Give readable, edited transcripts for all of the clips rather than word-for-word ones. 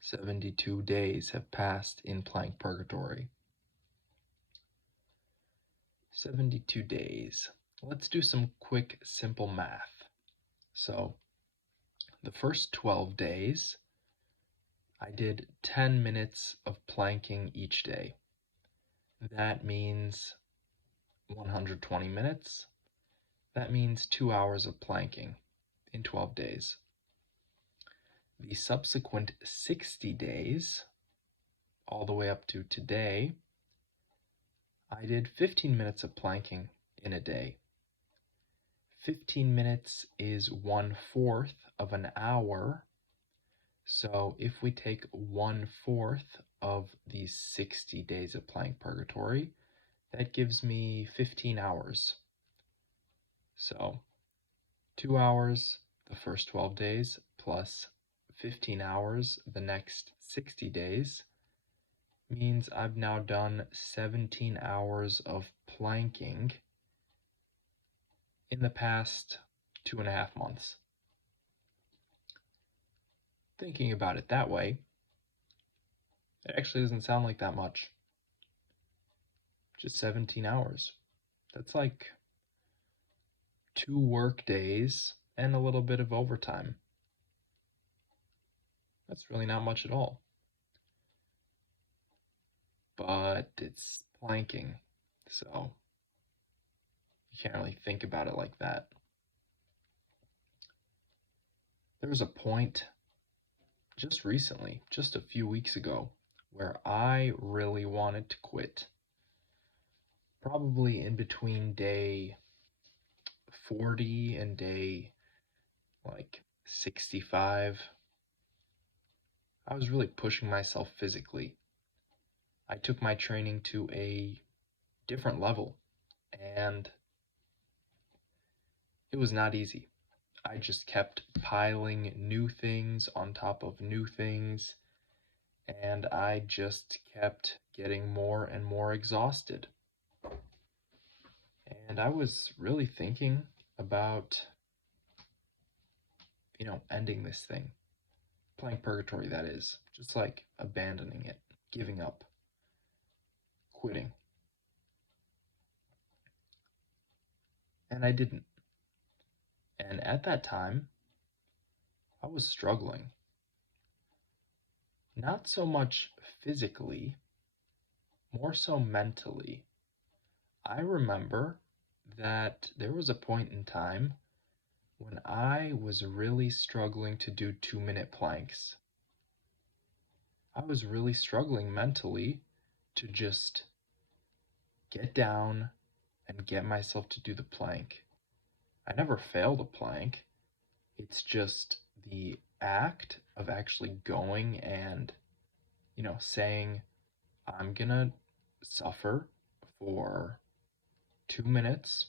72 days have passed in plank purgatory. 72 days. Let's do some quick, simple math. So, the first 12 days, I did 10 minutes of planking each day. That means 120 minutes. That means 2 hours of planking in 12 days. The subsequent 60 days, all the way up to today, I did 15 minutes of planking in a day. 15 minutes is 1/4 of an hour. So if we take 1/4 of these 60 days of plank purgatory, that gives me 15 hours. So 2 hours the first 12 days plus 15 hours the next 60 days means I've now done 17 hours of planking in the past 2.5 months. Thinking about it that way, it actually doesn't sound like that much. Just 17 hours. That's like 2 work days and a little bit of overtime. That's really not much at all. But it's planking, so you can't really think about it like that. There was a point just recently, just a few weeks ago, where I really wanted to quit. Probably in between day 40 and day 65. I was really pushing myself physically. I took my training to a different level, and it was not easy. I just kept piling new things on top of new things, and I just kept getting more and more exhausted. And I was really thinking about, ending this thing. Plank purgatory, that is. Just like abandoning it, giving up, quitting. And I didn't. And at that time, I was struggling. Not so much physically, more so mentally. I remember that there was a point in time when I was really struggling to do 2-minute planks. I was really struggling mentally to just get down and get myself to do the plank. I never failed a plank. It's just the act of actually going and, saying, I'm gonna suffer for 2 minutes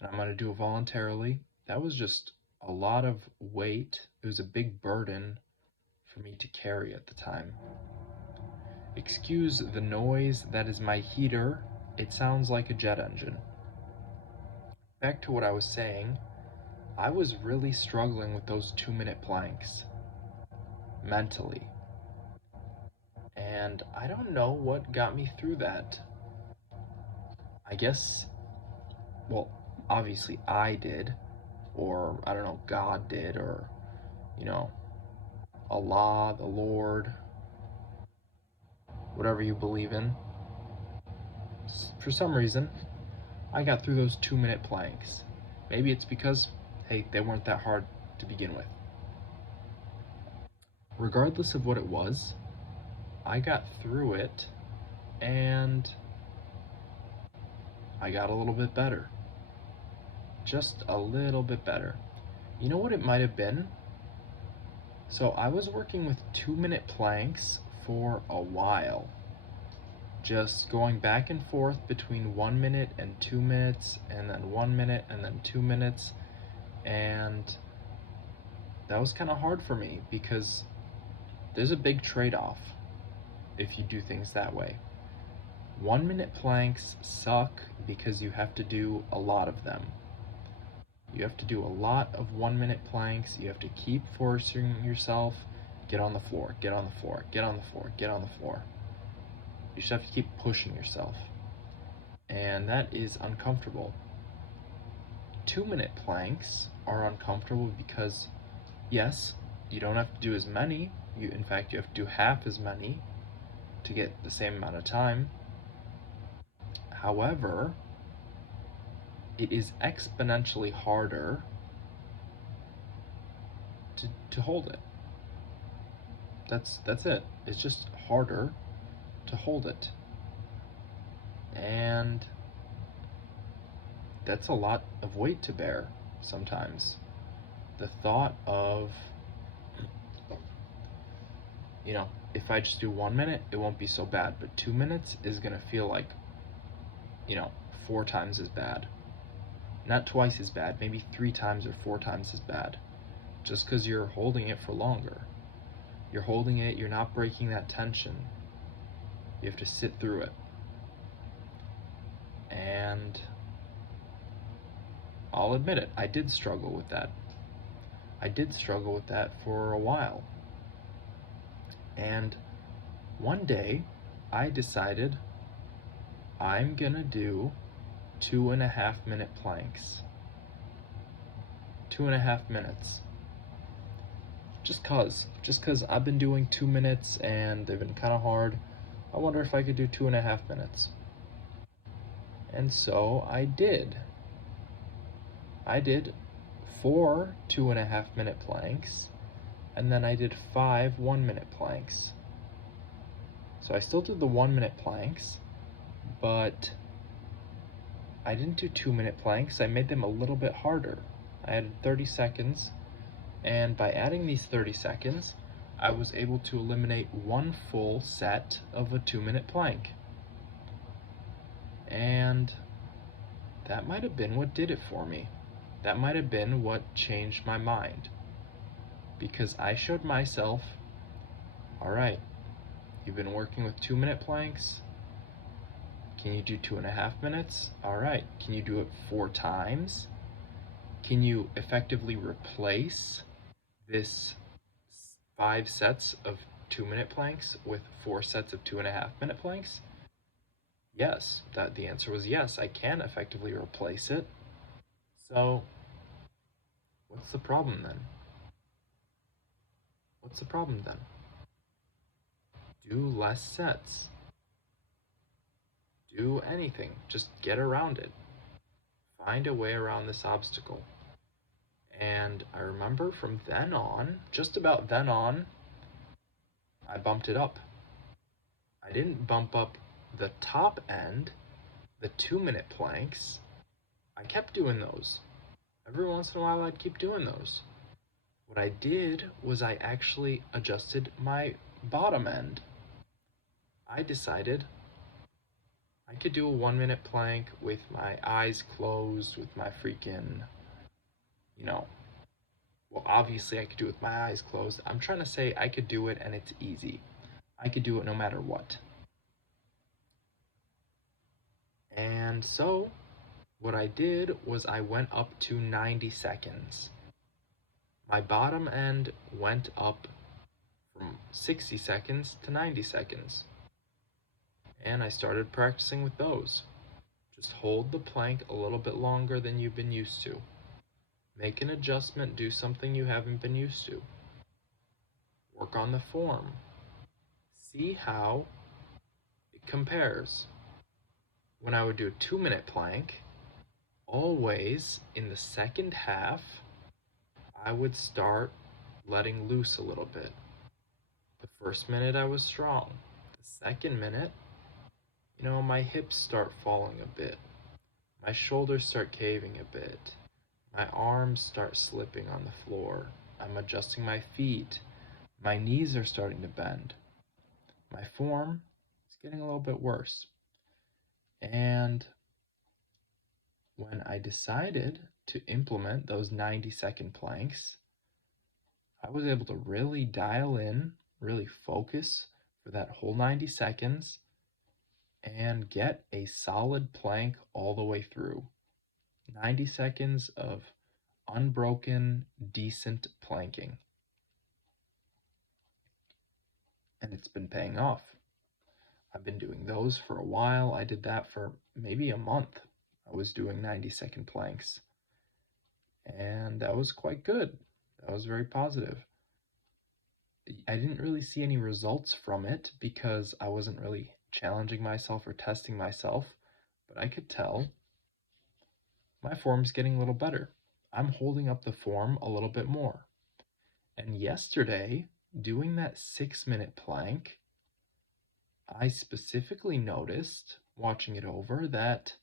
and I'm gonna do it voluntarily. That was just a lot of weight. It was a big burden for me to carry at the time. Excuse the noise, that is my heater. It sounds like a jet engine. Back to what I was saying, I was really struggling with those 2-minute planks mentally. And I don't know what got me through that. I guess, well, obviously I did, or I don't know, God did, or, Allah, the Lord, whatever you believe in. For some reason, I got through those 2-minute planks. Maybe it's because, hey, they weren't that hard to begin with. Regardless of what it was, I got through it and I got a little bit better. Just a little bit better. You know what it might have been? So I was working with 2-minute planks for a while. Just going back and forth between 1 minute and 2 minutes, and then 1 minute and then 2 minutes. And that was kind of hard for me because there's a big trade-off if you do things that way. 1-minute planks suck because you have to do a lot of them. You have to do a lot of 1-minute planks. You have to keep forcing yourself get on the floor, get on the floor, get on the floor, get on the floor. You just have to keep pushing yourself. And that is uncomfortable. 2-minute planks are uncomfortable because, yes, you don't have to do as many. In fact, you have to do half as many to get the same amount of time. However, it is exponentially harder to hold it. That's it. It's just harder to hold it. And that's a lot of weight to bear sometimes. The thought of, if I just do 1 minute, it won't be so bad, but 2 minutes is gonna feel like, 4 times as bad. Not twice as bad, maybe 3 times or 4 times as bad. Just because you're holding it for longer. You're holding it, you're not breaking that tension. You have to sit through it. And I'll admit it, I did struggle with that. I did struggle with that for a while. And one day, I decided I'm gonna do 2.5-minute planks. 2.5 minutes. Just cause I've been doing 2 minutes and they've been kind of hard. I wonder if I could do 2.5 minutes. And so I did. I did 4 2.5-minute planks, and then I did 5 1-minute planks. So I still did the 1-minute planks, but I didn't do 2-minute planks. I made them a little bit harder. I added 30 seconds, and by adding these 30 seconds, I was able to eliminate one full set of a 2-minute plank. And that might have been what did it for me. That might have been what changed my mind. Because I showed myself, all right, you've been working with 2-minute planks. Can you do 2.5 minutes? All right. Can you do it 4 times? Can you effectively replace this 5 sets of 2-minute planks with 4 sets of 2.5-minute planks? Yes, the answer was yes, I can effectively replace it. So, what's the problem then? What's the problem then? Do less sets. Do anything. Just get around it. Find a way around this obstacle. And I remember from then on, just about then on, I bumped it up. I didn't bump up the top end, the 2-minute planks. I kept doing those. Every once in a while, I'd keep doing those. What I did was I actually adjusted my bottom end. I decided I could do a 1-minute plank with my eyes closed, with my freaking, well, obviously I could do it with my eyes closed. I'm trying to say I could do it and it's easy. I could do it no matter what. And so what I did was I went up to 90 seconds. My bottom end went up from 60 seconds to 90 seconds. And I started practicing with those. Just hold the plank a little bit longer than you've been used to. Make an adjustment, do something you haven't been used to. Work on the form. See how it compares. When I would do a 2-minute plank, always in the second half, I would start letting loose a little bit. The first minute I was strong. The second minute, my hips start falling a bit. My shoulders start caving a bit. My arms start slipping on the floor. I'm adjusting my feet. My knees are starting to bend. My form is getting a little bit worse. And when I decided to implement those 90-second planks, I was able to really dial in, really focus for that whole 90 seconds and get a solid plank all the way through. 90 seconds of unbroken, decent planking. it's been paying off. I've been doing those for a while. I did that for maybe a month. I was doing 90-second planks, and that was quite good. That was very positive. I didn't really see any results from it because I wasn't really challenging myself or testing myself, but I could tell my form's getting a little better. I'm holding up the form a little bit more. And yesterday, doing that 6-minute plank, I specifically noticed, watching it over, that,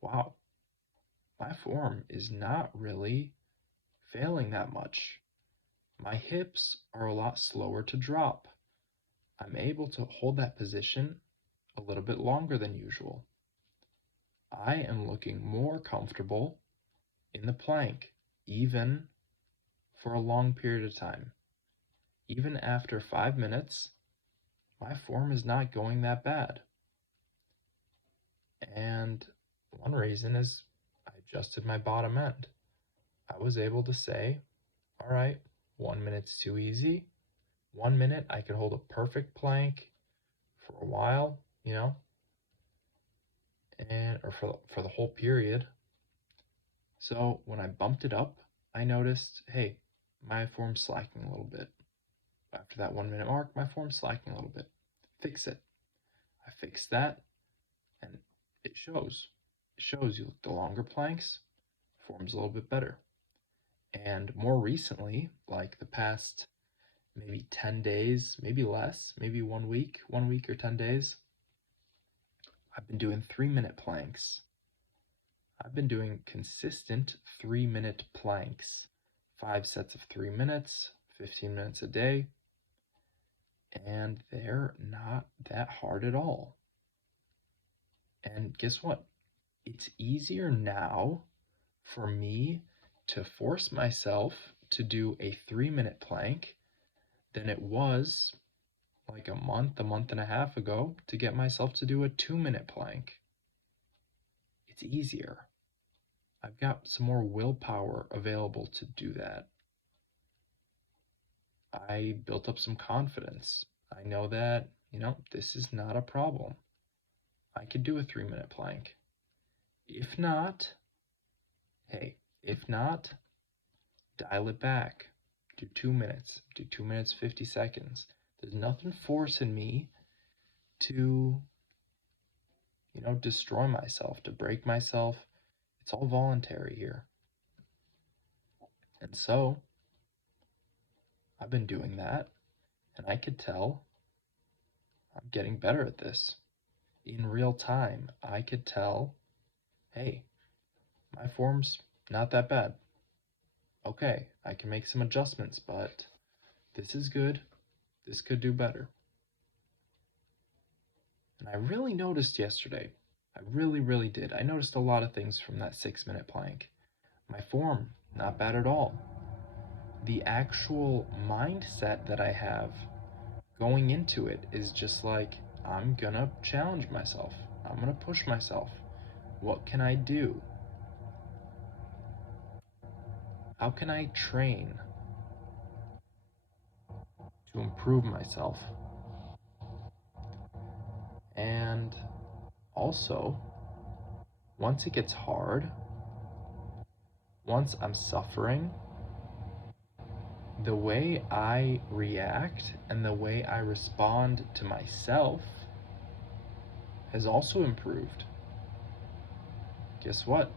wow, my form is not really failing that much. My hips are a lot slower to drop. I'm able to hold that position a little bit longer than usual. I am looking more comfortable in the plank, even for a long period of time. Even after 5 minutes, my form is not going that bad. And one reason is I adjusted my bottom end. I was able to say, all right, 1 minute's too easy. 1 minute, I could hold a perfect plank for a while, or for the whole period. So when I bumped it up, I noticed, hey, my form's slacking a little bit. After that 1 minute mark, my form's slacking a little bit. Fix it. I fixed that, and it shows. It shows you the longer planks, form's a little bit better. And more recently, like the past maybe 10 days, maybe less, maybe 1 week or 10 days, I've been doing 3-minute planks. I've been doing consistent 3-minute planks, 5 sets of 3 minutes, 15 minutes a day, and they're not that hard at all. And guess what? It's easier now for me to force myself to do a 3-minute plank than it was like a month and a half ago to get myself to do a 2-minute plank. It's easier. I've got some more willpower available to do that. I built up some confidence. I know that, this is not a problem. I could do a 3-minute plank. If not, dial it back. Do 2 minutes. Do 2 minutes, 50 seconds. There's nothing forcing me to, destroy myself, to break myself. It's all voluntary here. And so, I've been doing that, and I could tell I'm getting better at this. In real time, I could tell, hey, my form's not that bad. Okay, I can make some adjustments, but this is good. This could do better. And I really noticed yesterday, I really did. I noticed a lot of things from that 6-minute plank. My form, not bad at all. The actual mindset that I have going into it is just like, I'm gonna challenge myself. I'm gonna push myself. What can I do? How can I train to improve myself? And also, once it gets hard, once I'm suffering, the way I react and the way I respond to myself has also improved. Guess what?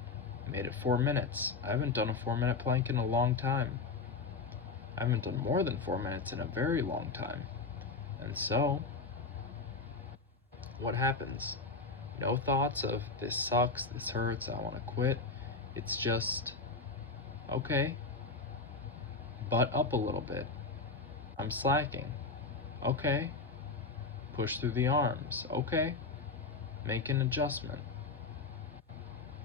I made it 4 minutes. I haven't done a 4-minute plank in a long time. I haven't done more than 4 minutes in a very long time. And so, what happens? No thoughts of this sucks, this hurts, I want to quit. It's just, okay, butt up a little bit. I'm slacking. Okay. Push through the arms. Okay. Make an adjustment.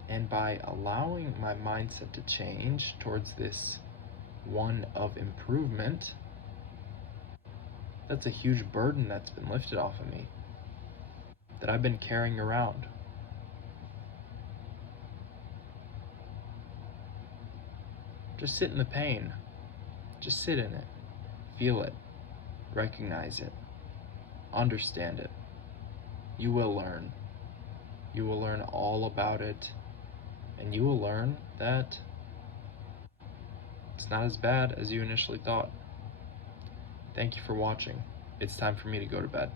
And by allowing my mindset to change towards this one of improvement, that's a huge burden that's been lifted off of me that I've been carrying around. Just sit in the pain. Just sit in it. Feel it. recognize it, understand it. You will learn. You will learn all about it, and you will learn that it's not as bad as you initially thought. Thank you for watching. It's time for me to go to bed.